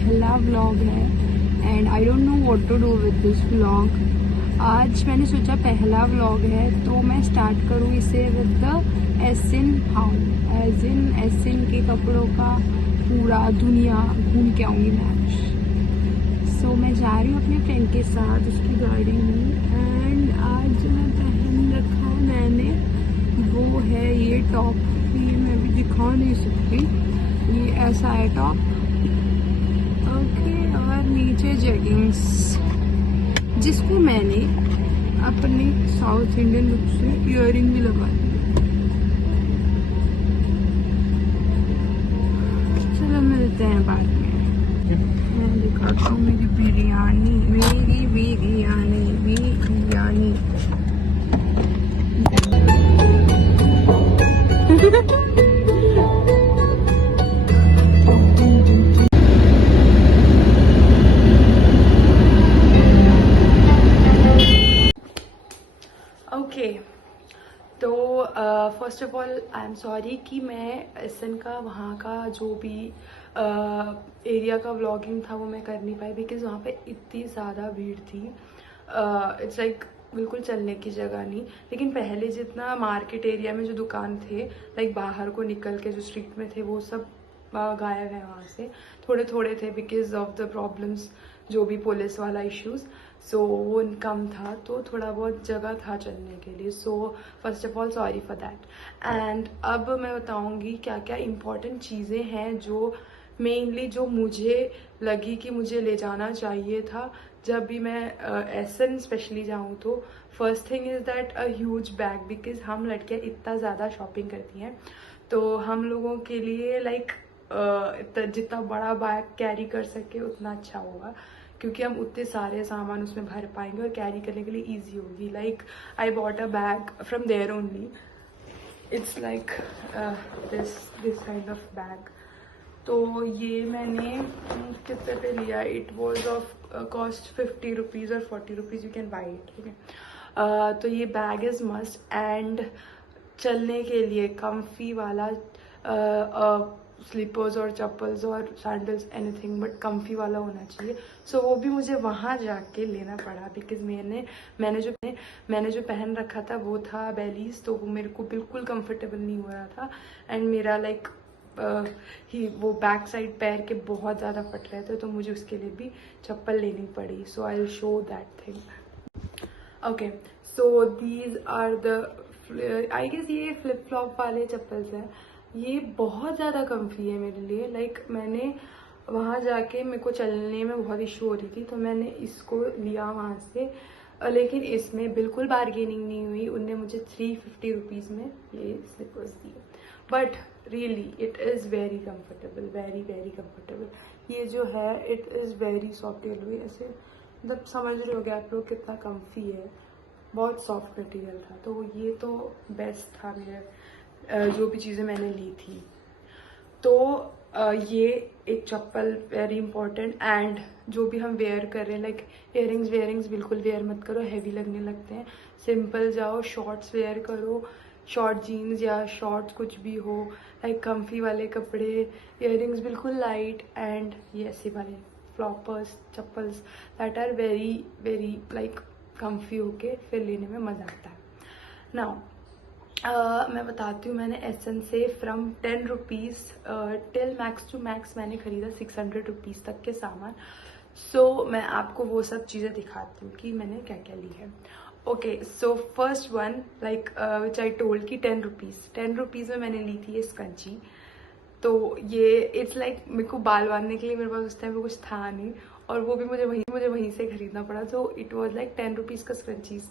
पहला व्लॉग है and I don't know what to do with this vlog. आज मैंने सोचा पहला व्लॉग है तो मैं स्टार्ट करूँ इसे विद द एसिन हाउ, एज इन एसिन के कपड़ों का पूरा दुनिया घूम के आऊँगी मैं आज। सो मैं जा रही हूँ अपने फ्रेंड के साथ उसकी गाड़ी में एंड आज जो मैं पहन रखा मैंने वो है ये टॉप। ये मैं भी दिखा नहीं सकती, ये ऐसा है टॉप ओके, और नीचे जेगिंग्स जिसको मैंने अपने साउथ इंडियन लुक से इयररिंग भी लगा दी। चलो मिलते हैं बाद में। मैं दिखाता हूँ मेरी बिरयानी, मेरी बिरयानी बिरयानी। ओके तो first of all I am sorry कि मैं एसन का वहाँ का जो भी एरिया का व्लॉगिंग था वो मैं कर नहीं पाई, बिकॉज वहाँ पे इतनी ज़्यादा भीड़ थी। इट्स लाइक बिल्कुल चलने की जगह नहीं। लेकिन पहले जितना मार्केट एरिया में जो दुकान थे, लाइक बाहर को निकल के जो स्ट्रीट में थे वो सब गायब है वहाँ से। थोड़े थोड़े थे बिकॉज ऑफ द प्रॉब्लम्स, जो भी पुलिस वाला इश्यूज, सो वो कम था तो थोड़ा बहुत जगह था चलने के लिए। So first of all sorry for that. And अब मैं बताऊंगी क्या क्या इम्पोर्टेंट चीज़ें हैं जो मेनली जो मुझे लगी कि मुझे ले जाना चाहिए था जब भी मैं एसन स्पेशली जाऊँ। तो first thing is that a huge bag, because हम लड़कियाँ इतना ज़्यादा शॉपिंग करती हैं तो हम लोगों के लिए लाइक जितना बड़ा बैग कैरी कर सके उतना अच्छा होगा, क्योंकि हम उतने सारे सामान उसमें भर पाएंगे और कैरी करने के लिए इजी होगी। Like I bought a bag from there only, it's like this kind of bag. तो ये मैंने कितने पे लिया, it was of cost 50 rupees और 40 rupees, you can buy it okay. तो ये बैग इज़ मस्ट एंड चलने के लिए कम्फी वाला स्लीपर्स और चप्पल्स और सैंडल्स एनीथिंग बट कम्फी वाला होना चाहिए। सो वो भी मुझे वहाँ जाके लेना पड़ा, बिकॉज मैंने जो पहन रखा था वो था बेलीज, तो वो मेरे को बिल्कुल कंफर्टेबल नहीं हो रहा था एंड मेरा लाइक ही वो बैक साइड पैर के बहुत ज़्यादा फट रहे थे, तो मुझे उसके लिए भी चप्पल लेनी पड़ी। So I will show that thing okay. So these are the I guess ये फ्लिप फ्लॉप वाले चप्पल्स हैं। ये बहुत ज़्यादा कम्फी है मेरे लिए। लाइक मैंने वहाँ जाके मेरे को चलने में बहुत इशू हो रही थी तो मैंने इसको लिया वहाँ से, लेकिन इसमें बिल्कुल बार्गेनिंग नहीं हुई। उनने मुझे 350 रुपीज़ में ये स्लीपर्स दिए, but really it is very comfortable, very very comfortable. ये जो है इट इज़ वेरी सॉफ्ट, ऐसे मतलब समझ रहे होगे आप लोग कितना कम्फी है, बहुत सॉफ्ट मटेरियल था। तो ये तो बेस्ट था मेरे जो भी चीज़ें मैंने ली थी। तो ये एक चप्पल वेरी इंपॉर्टेंट, एंड जो भी हम वेयर कर रहे हैं लाइक इयरिंग्स बिल्कुल वेयर मत करो, हैवी लगने लगते हैं। सिंपल जाओ, शॉर्ट्स वेयर करो, शॉर्ट जीन्स या शॉर्ट्स कुछ भी हो, लाइक कंफी वाले कपड़े, इयरिंग्स बिल्कुल लाइट, एंड ये ऐसे वाले फ्लॉपर्स चप्पल्स that are very very like comfy होके फिर लेने में मज़ा आता है। नाउ मैं बताती हूँ, मैंने एसन से from 10 rupees till max to max मैंने ख़रीदा 600 रुपीज़ तक के सामान। सो मैं आपको वो सब चीज़ें दिखाती हूँ कि मैंने क्या क्या ली है। Okay, so first one like which I told कि 10 रुपीज़ में मैंने ली थी ये स्कंची। तो ये इट्स लाइक मेरे को बाल बांधने के लिए मेरे पास उस टाइम पे कुछ था नहीं, और वो भी मुझे वहीं से खरीदना पड़ा। तो इट वॉज लाइक 10 रुपीज़ का स्क्रंचीज,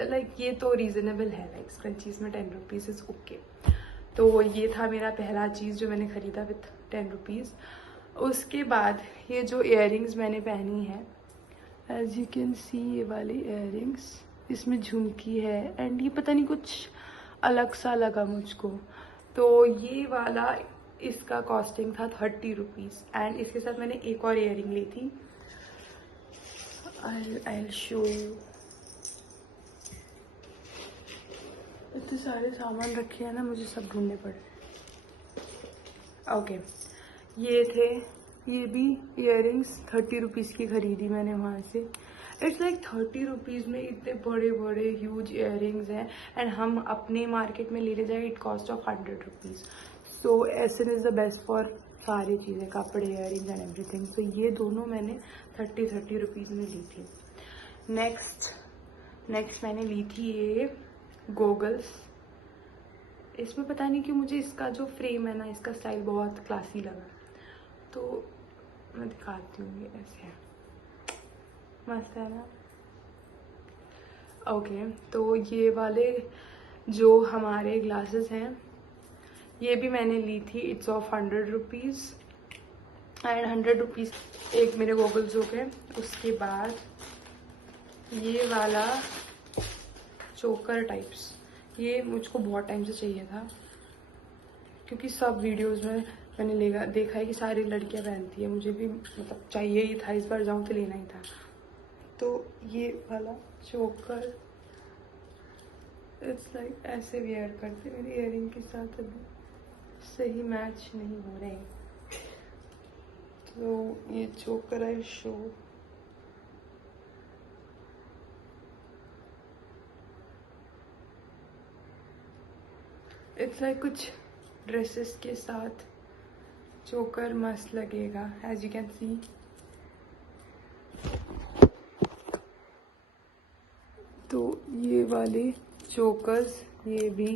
लाइक ये तो रीजनेबल है, लाइक स्क्रंचीज में 10 रुपीज़ इज़ ओके। तो ये था मेरा पहला चीज़ जो मैंने ख़रीदा विथ 10 रुपीज़। उसके बाद ये जो इयररिंग्स मैंने पहनी है, एज यू कैन सी ये वाली इयररिंग्स, इसमें झुमकी है एंड ये पता नहीं कुछ अलग सा लगा मुझको। तो ये वाला इसका कॉस्टिंग था 30 रुपीज़ एंड इसके साथ मैंने एक और इयररिंग ली थी। I'll show you। इतने सारे सामान रखे हैं ना, मुझे सब ढूंढने पड़े। ओके, ये थे ये भी इयररिंग्स 30 रुपीज़ की खरीदी मैंने वहाँ से। इट्स लाइक 30 रुपीज़ में इतने बड़े बड़े ह्यूज इयररिंग्स हैं, एंड हम अपने मार्केट में लेने जाए it cost of 100 rupees. So essence is the best for सारी चीज़ें, कपड़े, इयररिंग्स एंड एवरीथिंग। तो ये दोनों मैंने 30 रुपीज़ में ली थी। नेक्स्ट मैंने ली थी ये गोगल्स। इसमें पता नहीं क्यों मुझे इसका जो फ्रेम है ना, इसका स्टाइल बहुत क्लासी लगा, तो मैं दिखाती हूँ। ये ऐसे है, मस्त है ना। ओके, तो ये वाले जो हमारे ग्लासेस हैं ये भी मैंने ली थी। It's of 100 rupees, and 100 rupees एक मेरे गॉगल्स हो गए। उसके बाद ये वाला चोकर टाइप्स, ये मुझको बहुत टाइम से चाहिए था, क्योंकि सब वीडियोस में मैंने देखा है कि सारी लड़कियां पहनती है, मुझे भी मतलब चाहिए ही था, इस बार जाऊँ तो लेना ही था। तो ये वाला चोकर, इट्स लाइक ऐसे वेयर करते मेरे इयररिंग के साथ, अभी सही मैच नहीं हो रहे। तो ये चोकर है शो, इट्स लाइक कुछ ड्रेसेस के साथ चोकर मस्त लगेगा, एज यू कैन सी। तो ये वाले चोकर्स, ये भी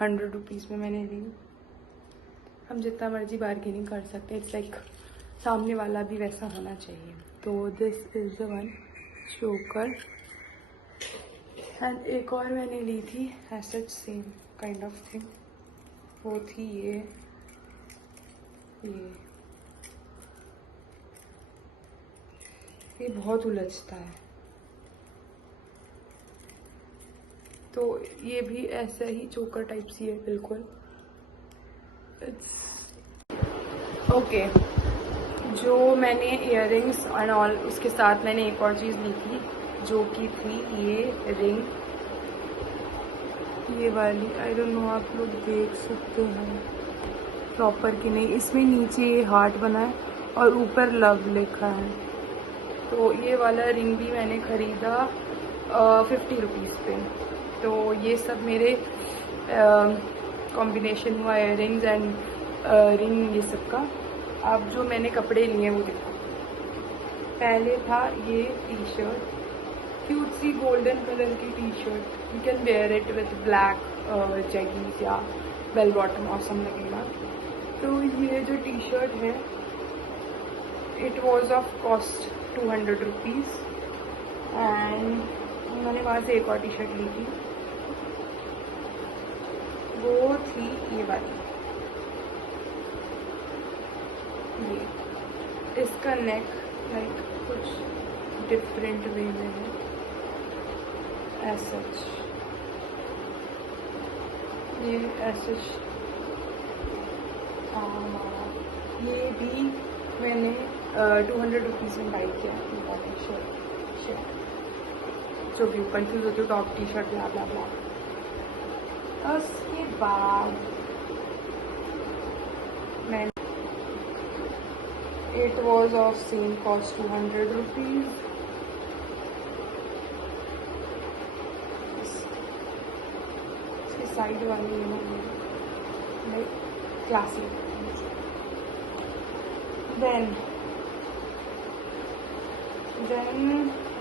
100 रुपीज़ में मैंने ली। हम जितना मर्जी बार्गेनिंग कर सकते हैं, इट्स लाइक सामने वाला भी वैसा होना चाहिए। तो दिस इज द वन चोकर। एंड एक और मैंने ली थी ऐसा सेम काइंड ऑफ थिंग, वो थी ये बहुत उलझता है, तो ये भी ऐसा ही चोकर टाइप सी है बिल्कुल। ओके, जो मैंने इयररिंग्स एंड ऑल, उसके साथ मैंने एक और चीज़ ली थी जो कि थी ये रिंग, ये वाली। आई डोंट नो आप लोग देख सकते हैं प्रॉपर कि नहीं, इसमें नीचे ये हार्ट बना है और ऊपर लव लिखा है। तो ये वाला रिंग भी मैंने ख़रीदा 50 रुपीज़ पे। तो ये सब मेरे कॉम्बिनेशन हुआ इयररिंग्स एंड रिंग ये सब का। अब जो मैंने कपड़े लिए हैं वो देखो। पहले था ये टी शर्ट, क्यूट सी गोल्डन कलर की T shirt, you can wear it with black jeggings या बेल बॉटम, ऑसम लगेगा। तो ये जो टी शर्ट है it was of cost 200 rupees, and मैंने वहाँ से एक और टी शर्ट ली थी, वो थी ये वाली। ये इसका नेक लाइक कुछ डिफरेंट वे में है ऐसा, ये ऐसा। हाँ, ये भी मैंने 200 रुपीज़ में बाई किया टी शर्ट, जो भी कंफ्यूज होती हूँ, top T shirt blah blah blah. उसके बाद मैंने it was of same cost 200 rupees. इसकी साइड वाली like classic. Then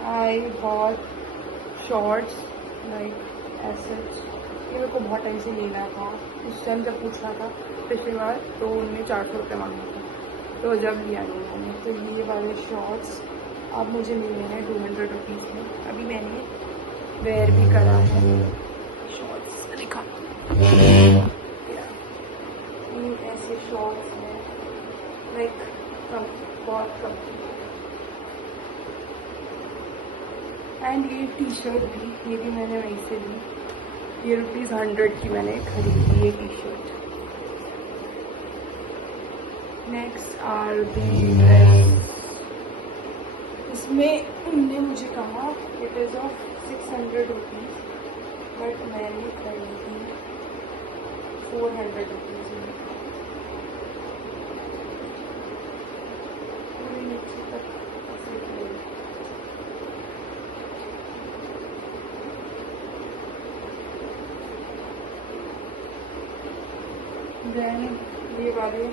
I bought shorts like assets. ये मेरे को बहुत टाइम से लेना था, उस टाइम जब पूछ रहा था पिछली बार तो उन्होंने 400 रुपये मांगे थे, तो जब लिया नहीं मैंने। तो ये वाले शॉर्ट्स अब मुझे मिले हैं 200 रुपीज़ में। अभी मैंने वेयर भी करा है शॉर्ट्स, दिखा ऐसे शॉर्ट्स हैं लाइक बहुत कम। एंड ये टी शर्ट भी, ये भी मैंने वहीं से ली, ये ₹100 की मैंने खरीदी ये T shirt. Next are the dress. इसमें उनने मुझे कहा it is of 600 rupees, but मैंने खरीदी 400 रुपीज़ में। देन ये वाले,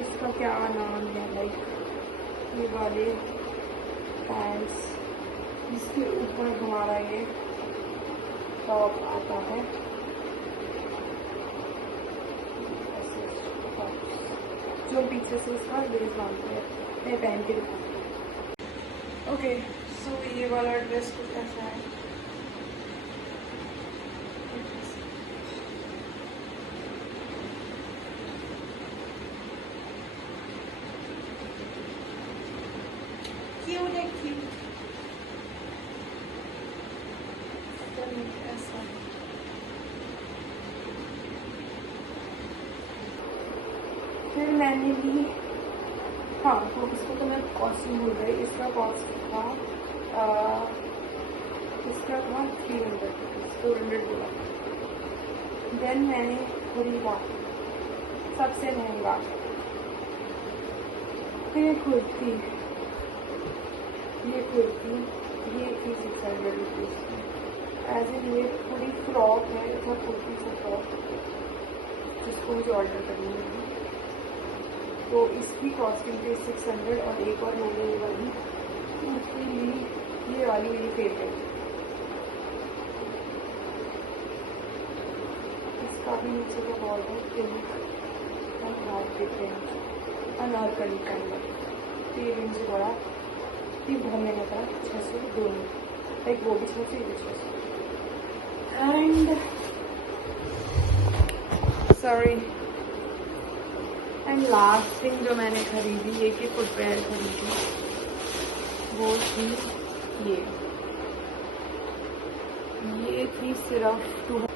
इसका क्या नाम है, लाइक ये वाले पैंट्स जिसके ऊपर हमारा ये टॉप आता है, जो पीछे से इसका लेस मानते हैं। मैं पहन के दिखाती। ओके, सो ये वाला ड्रेस कुछ ऐसा है। क्यूट है, क्यूट ऐसा। फिर मैंने भी, हाँ तो इसको तो मैं कॉस्ट्यूम भूल गई। इसका कॉस्ट था इसका था 300 400 बोला। देन मैंने खरीदा सबसे महंगा ये कुर्ती, ये थी 600 रुपीज़ की। एज इन ये पूरी फ्रॉक है, ऐसा कुर्ती से फ्रॉक जिसको मुझे ऑर्डर करनी है। तो इसकी कॉस्टिंग थी 600 और एक और हो गई वाली उसके लिए ये वाली मेरी फेवरेट। इसका भी नीचे का बॉर्डर पिंक और हाफ डिफरेंट अनारकली का अंदर। ये रेंज बड़ा बहुत महंगा था, 600 दोनों, लाइक वो भी 600 ये भी 600। And sorry and last thing जो मैंने खरीदी, ये कि फुटवेयर खरीदी, वो थी ये थी सिर्फ 200।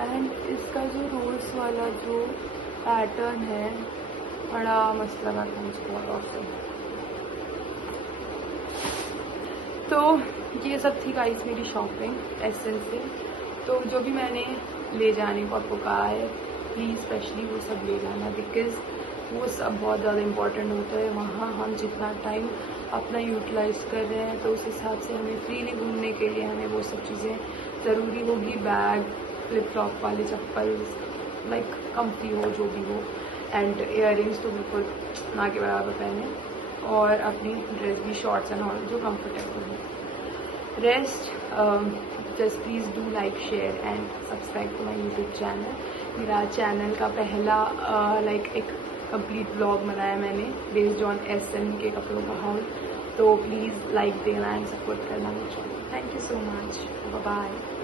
एंड इसका जो रोल्स वाला जो पैटर्न है बड़ा मस्त लगा था मुझे, बहुत ऑसम। तो ये सब थी गाइस मेरी शॉपिंग एसेंस से। तो जो भी मैंने ले जाने को आपको कहा है, प्लीज़ स्पेशली वो सब ले जाना, बिकॉज़ वो सब बहुत ज़्यादा इम्पॉर्टेंट होता है। वहाँ हम जितना टाइम अपना यूटिलाइज कर रहे हैं तो उस हिसाब से हमें फ्रीली घूमने के लिए हमें वो सब चीज़ें ज़रूरी होगी। बैग, फ्लिप फ्लॉप वाले चप्पल, लाइक कंफी हो जो भी हो, एंड इयररिंग्स तो बिल्कुल ना के बराबर पहने, और अपनी ड्रेस भी शॉर्ट्स एंड ऑल जो कंफर्टेबल हो। Rest just please do like, share and subscribe to my YouTube channel. मेरा चैनल का पहला लाइक एक कंप्लीट व्लॉग बनाया मैंने बेस्ड ऑन SM के कपड़ों का हॉल। तो प्लीज़ लाइक देना एंड सपोर्ट करना मुझे। Thank you so much, bye bye.